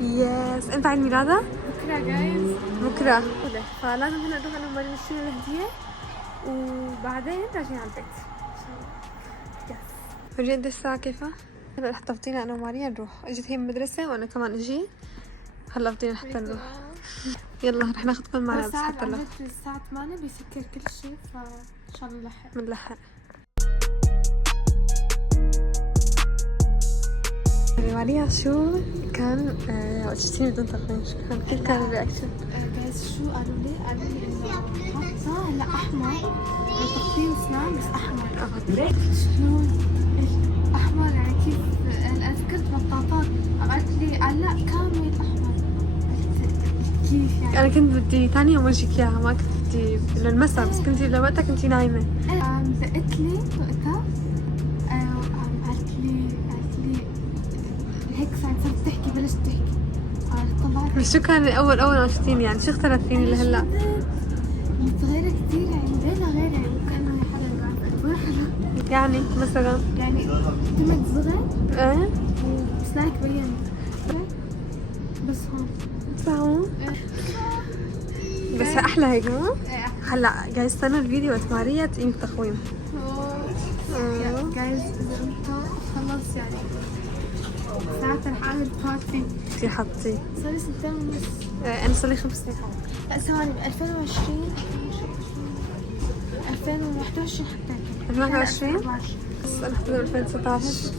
يس. امتى عيد ميلادها؟ بكره جايز. بكره. فلازم هلا نروح انا ومريم نشتري الهديه وبعدين راجعين على البيت ان شاء الله. يس. رجعت الساعه كيف؟ هلا حتى فضينا انا وماريا نروح. اجت هي من المدرسه وانا كمان اجي. هلا فضينا حتى نروح. يلا رح ناخذكم معنا بس حتى لا. الساعة 8 بيسكر كل شيء فان شاء الله نلحق. بنلحق. ماريا شو كان وقت شفتيني بدون تقييم شو كان؟ كيف كان الرياكشن؟ جايز شو قالوا لي انه حاطة هلا احمر تقطيم اسنان بس احمر. شلون احمر يعني كيف؟ انا فكرت بطاطات قالت لي لا كامل احمر. كيف يعني؟ انا كنت بدي ثاني يوم اجيك اياها ما كنت بدي للمساء بس كنتي لوقتها كنتي نايمه. دقت لي وقتها قالت لي هيك صرت تحكي بلشت تحكي. طلعت بس شو كان اول ما شفتيني يعني شو اختلف فيني لهلا؟ متغيرة كثير يعني ليلة غير يعني كأنه حدا بعرف حدا يعني مثلا يعني دمك صغر ايه وسنانك بين بس هون صح. بس احلى هيك مو؟ هلا جايز استنوا الفيديو وقت ماريا تقيم تخويم. جايز اذا انت خلص يعني ساعتها رح اعمل بارتي. كثير حطي صار لي سنتين ونص. انا صار لي 5 سنين. لا ثواني ب 2020 2021 حتى 2021 بس انا حطيت 2019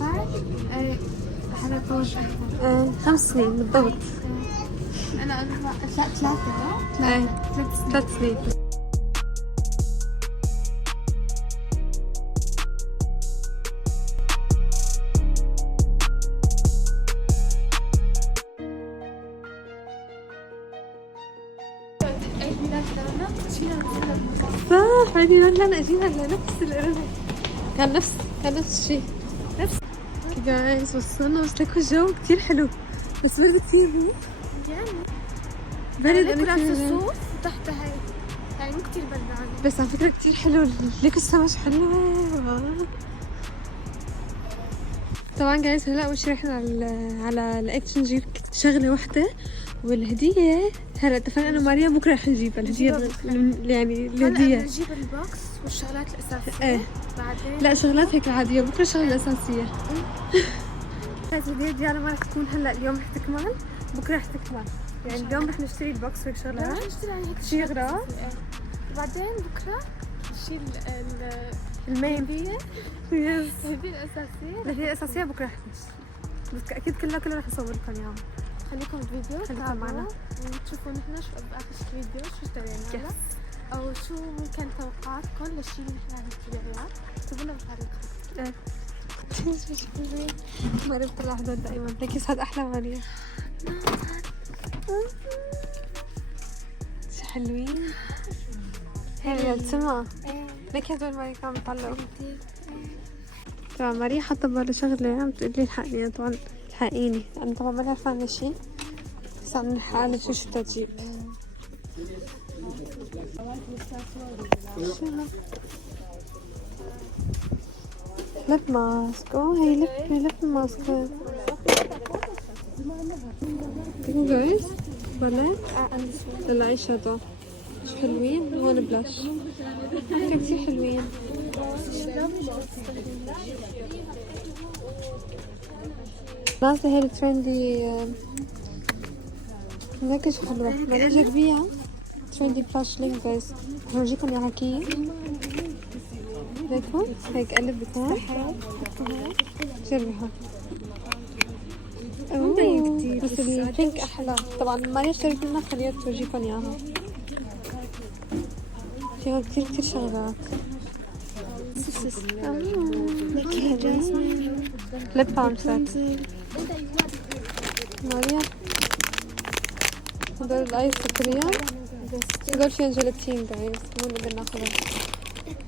هذا طول اكثر. 5 سنين بالضبط. انا لا 3 3 سنين. صح عيد ميلادنا اجينا لنفس الارض. كان نفس الشيء نفس. جايز وصلنا بس لكم الجو كتير حلو بس برد كتير مو؟ يعني برد. انا في الصوف وتحتها هي يعني مو كتير بردان بس على فكرة كتير حلو ليكوا السماش حلوة. طبعا جايز هلا اول شي رحنا على الاكشن نجيب شغلة وحدة والهدية هلا اتفقنا انا وماريا بكره رح نجيبها الهدية يعني الهدية. هلا نجيب البوكس والشغلات الاساسية. ايه بعدين لا شغلات هيك العادية بكره الشغلة الاساسية. الهدية ديالنا ما رح تكون هلا اليوم رح تكمل بكره رح تكمل يعني اليوم رح نشتري البوكس وهيك شغلات رح نشتري يعني هيك شي اغراض. وبعدين بكره نشيل المين الهدية الاساسية. الهدية الاساسية بكره رح نشتري بس اكيد كله رح اصور لكم اياها. خليكم بالفيديو خليكم معنا وتشوفوا نحن شو باخر فيديو شو اشترينا او شو ممكن توقعاتكم للشيء اللي نحن نشتريه. اكتبوا لنا بالتعليقات. ما عرفت طلع هدول دائما هيك يصعد احلى ماريا. شو حلوين هي السما ليك هدول ماريا كانوا بيطلعوا. طبعا ماريا حاطه ببالها شغله عم تقول لي الحقني طبعا الحقيني انا طبعا ما عارفه عنها شيء بس عم نحقق شو بدها تجيب. لب ماسك هي لب ماسك تكون جايز بالك للاي شادو شو حلوين هون بلاش كتير حلوين. نازلة هي الترندي هيك شو حلوة ما جربيها ترندي بلاش لينك جايز هورجيكم اياها كيف ليكم هيك قلب بتاعها جربيها. بس البينك احلى طبعا ما اشتريت منها خليها تورجيكم اياها فيها كتير شغلات. لب بالم سيت ماريا هدول الايس كريم هدول فيهم جيلاتين جايز مو اللي بدنا ناخذهم.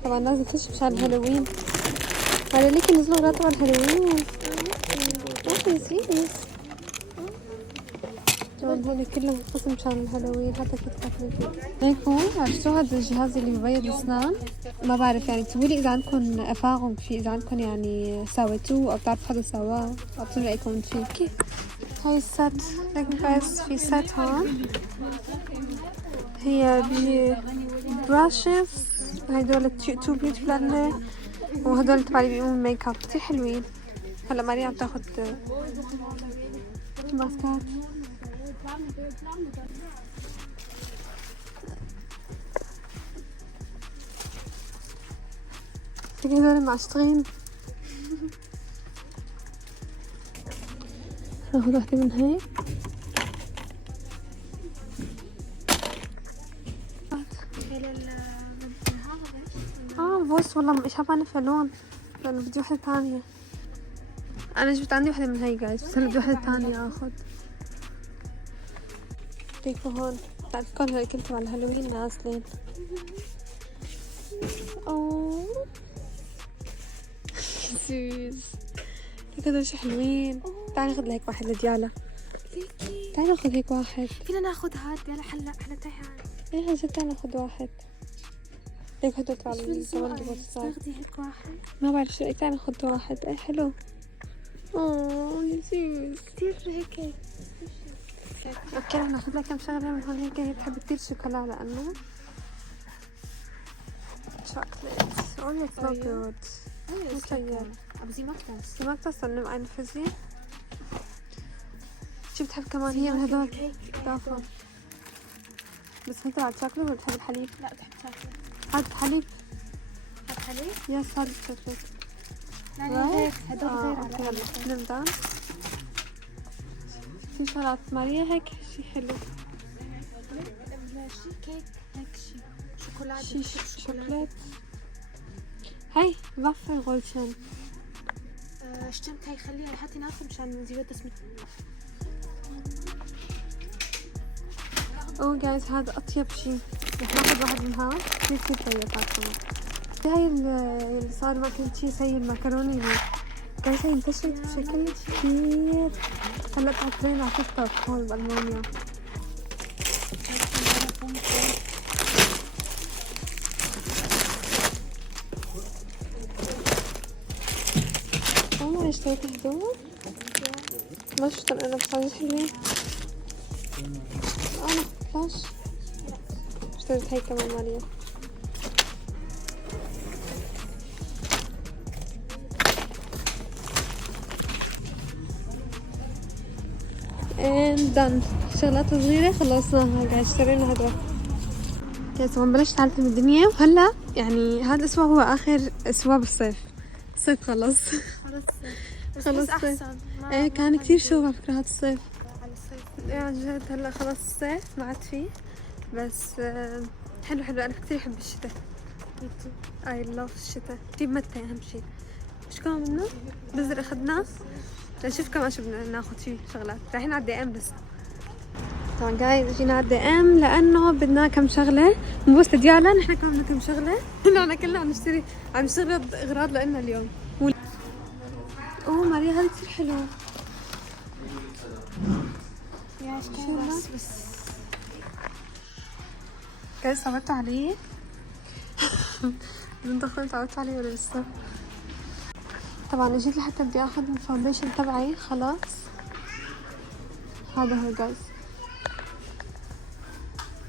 طبعا لازم تشوف مشان الهالوين هذا ليكي نزلوا اغراض تبع الهالوين لذيذ. طبعا هون كلهم قسم مشان الهالوين حتى كيت كات هيكو عرفتوا هذا الجهاز اللي ببيض الاسنان ما بعرف يعني اكتبوا لي اذا عندكم افاقم فيه اذا عندكم يعني ساويتوه او بتعرفوا حدا سواه اعطوني رايكم فيه. كيف هاي السات لكن جايز في سات هون. هي بيجي براشز هدول تو بيوتي بلندر وهدول تبعي بيقوموا ميك اب كتير حلوين. هلا ماريا عم تاخد ماسكات. هدول معشطين. هاخد واحدة من هاي. بص والله مش عارفة لون لأنه بدي واحدة ثانية. أنا جبت عندي واحدة من هاي جايز بس هلا بدي واحدة ثانية آخد. ليكوا هون تعرف كل هاي كلتهم على الهالوين نازلين. أوه سوس ليك هدول شو حلوين. تعالي ناخد لهيك واحد لديالا. تعالي ناخد هيك واحد. فينا ناخد هاد يلا هلا تعال. ايه هجد تعالي ناخد واحد. هيك هدول تبع الزمن تاخدي هيك واحد. ما بعرف شو تعالي ناخد واحد. ايه حلو. اوه سوس كتير هيك. اوكي رح ناخد لك كم شغلة من هون. هيك هي بتحب كتير شوكولا لأنه chocolate. Oh, it's not good. It's like aber sie mag das. Sie mag das, dann nimm eine für sie. شو بتحب كمان هي من هدول؟ تعرفهم بس انت على الشوكولاتة ولا بتحب الحليب؟ لا بحب شوكولاتة. هاد حليب؟ هاد حليب؟ يس هاد الشوكولاتة. لا غير هدول غير اوكي على هلا نبدأ. في شغلات ماريا هيك شي حلو. شي كيك هيك شي شوكولاتة. شي شوكولات. هاي وافل غولشن. stimmt هاي خليها لحتى ناخذ مشان زيادة اسمه. اوه جايز هذا أطيب شي. رح ناخد واحد من هاد كتير طيب كمان. في هاي اللي صار ماكن تشيز هاي المكرونة اللي جايز هاي انتشرت بشكل كتير. هلا تعرفين على تيك توك هون بألمانيا. أنا اشتريت هدول ما شفتن أنا بصراحة حلوين. أنا فلاش اشتريت هاي كمان ماريا. and done. شغلات صغيرة خلصناها. قاعد اشترينا هدول. كيس هون بلشت أتعلم الدنيا وهلا يعني هذا الأسبوع هو آخر أسبوع بالصيف. الصيف خلص. خلص احسن. ايه كان كتير شوق على فكرة هذا الصيف. على الصيف. يعني جد هلا خلص الصيف ما عاد فيه بس حلو انا كتير احب الشتاء. اي لاف الشتاء. في متى اهم شيء. ايش كمان منه؟ بزر اخذناه. نشوف كمان شو بدنا ناخذ فيه شغلات. رايحين على الدي ام بس. طبعا جايز جينا على الدي ام لانه بدنا كم شغله مو بس ديالا نحن كمان بدنا كم شغله. نحن كلنا عم نشتري اغراض لنا اليوم. اوه ماريا هذا كتير حلو. يا اشكال بس جايز تعودتوا عليه؟ بنتخن تعودتوا عليه ولا لسه؟ طبعا اجيت لحتى بدي اخذ الفاونديشن تبعي خلاص. هذا هو جايز.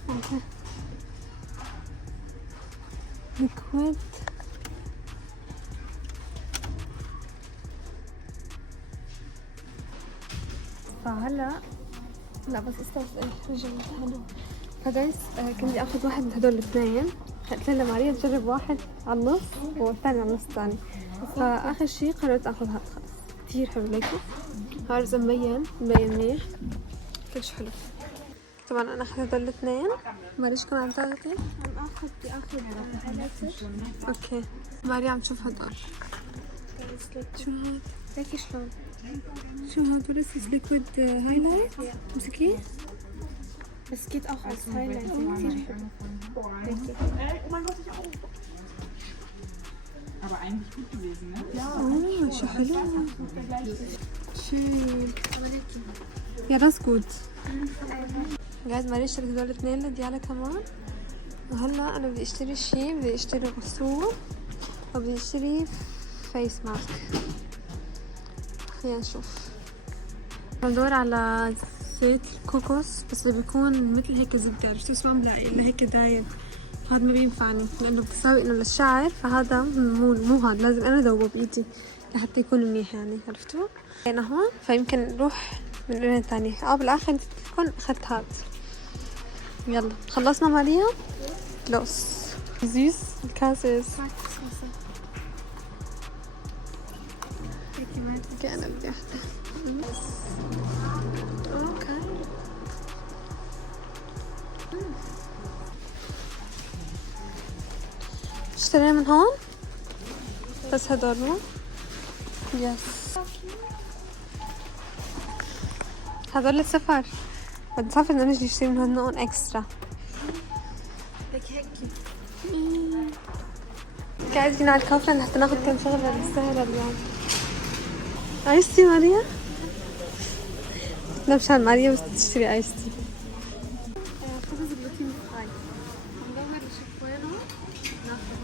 اوكي ليكويد. فهلا لا بس استنى رجع حلو. فجايز كنت بدي اخذ واحد من هدول الاثنين. قلت لها ماريا تجرب واحد على النص والثاني على النص الثاني. فاخر شيء قررت اخذ هذا خلاص. كثير حلو ليكو. هارز مبين منيح كلش حلو. طبعا انا اخذت هدول الاثنين. ماريا شكون عم تاخذي؟ عم بدي اخذ هايلايتر. اوكي ماريا عم تشوف هدول. شو هاد؟ هيك شلون؟ شو هاد ولسه ليكويد هايلايت؟ امسكيه. بسكيت اخذ هايلايتر كثير حلو. Aber eigentlich gut gewesen, ne? اوه شو حلو. شيل يا راس جود. جايز ماريا اشتريت هدول الاثنين لديالا كمان. وهلا انا بدي اشتري شيء. بدي اشتري غسول وبدي اشتري فيس ماسك. خلينا نشوف. عم بدور على زيت الكوكوس بس اللي بيكون مثل هيك زبدة، عرفتوا بس ما بلاقي الا هيك دايب. هذا ما بينفعني لانه بتساوي انه للشعر، فهذا مو هذا، لازم انا ذوبه بايدي لحتى يكون منيح يعني، عرفتوا؟ انا هون فيمكن نروح من لون ثانية. بالاخر نكون اخذت هاد. يلا خلصنا ماريا. لوس زيز الكاسس هيك انا بدي واحدة. اوكي اشترينا من هون بس هدول مو يس هدول السفر، بدي صافي بدنا نجي نشتري من هون اكسترا هيك قاعد جينا على الكافرة حتى ناخذ كم شغلة بالسهرة اليوم. ايستي ماريا لا مشان ماريا بس تشتري ايستي. خبز البروتين هاي ندور نشوف وينه ناخذ.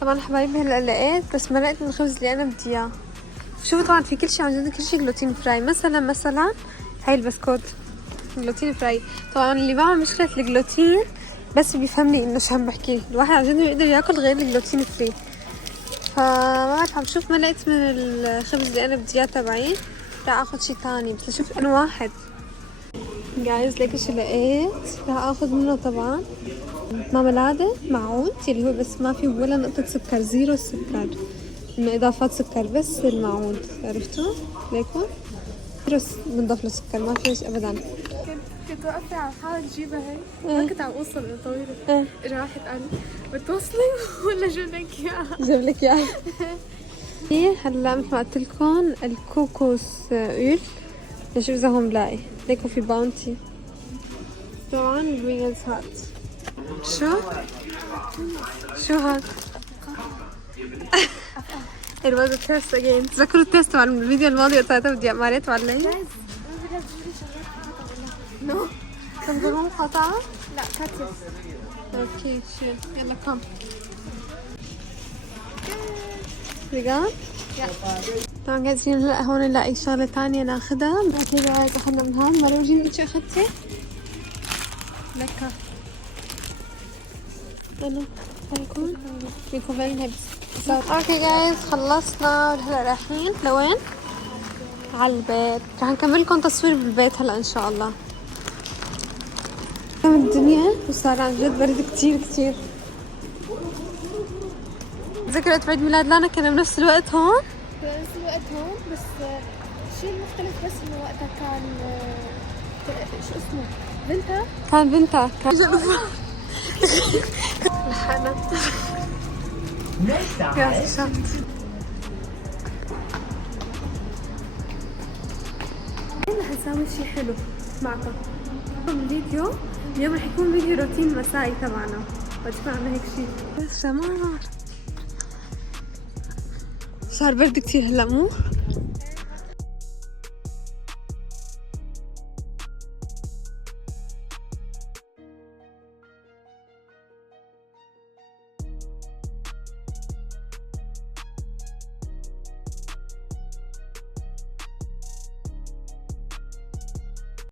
طبعا حبايبي هلا لقيت بس ما لقيت من الخبز اللي انا بدي اياه. شوفوا طبعا في كل شيء عن جد، كل شيء جلوتين فراي. مثلا هاي البسكوت جلوتين فراي. طبعا اللي معه مشكلة الجلوتين بس بيفهمني انه شو عم بحكي، الواحد عن جد بيقدر ياكل غير الجلوتين فري. فما بعرف عم شوف ما لقيت من الخبز اللي انا بدي اياه تبعي، راح اخذ شيء ثاني بس اشوف انه واحد. جايز ليك شو لقيت راح اخذ منه طبعا مارميلادة معود اللي هو بس ما فيه ولا نقطة سكر، زيرو سكر، انه اضافات سكر بس المعود، عرفتوا ليكم زيرو بنضاف له سكر ما فيش ابدا. كنت واقفة على حالة تجيبها هي ما كنت عم اوصل طويلة. اجى واحد قال بتوصلي ولا جاب لك اياها؟ جاب لك اياها. هلا مثل ما قلت لكم الكوكوس اويل نشوف اذا هون بلاقي. ليكم في باونتي طبعا الوينز هات. شو هاد؟ It was a test again. تذكروا التست تبع الفيديو الماضي قطعتها بدي ماريت وعلي؟ نو تنظرون قطعة؟ لا كاتس. اوكي شيل يلا كم بجد؟ طبعا قاعدين هلا هون نلاقي شغلة تانية ناخدها. بعد عايزة اخذنا من هون. مرة ورجيني ايش اخذتي؟ لك يلا هيكون فيكم باين هاي بس. اوكي جايز خلصنا هلا رايحين لوين؟ على البيت. رح نكمل لكم تصوير بالبيت هلا ان شاء الله. كم الدنيا وصار عن جد برد كتير كتير. ذكرى عيد ميلاد لانا كان بنفس الوقت هون؟ بنفس الوقت هون بس الشيء المختلف بس انه وقتها كان شو اسمه بنتها كان بنتها لحقنا يا شفت. رح نسوي شيء حلو معكم الفيديو اليوم. رح يكون فيديو روتين مسائي تبعنا، بدي عنا هيك شيء. بس شمار صار برد كتير هلا مو؟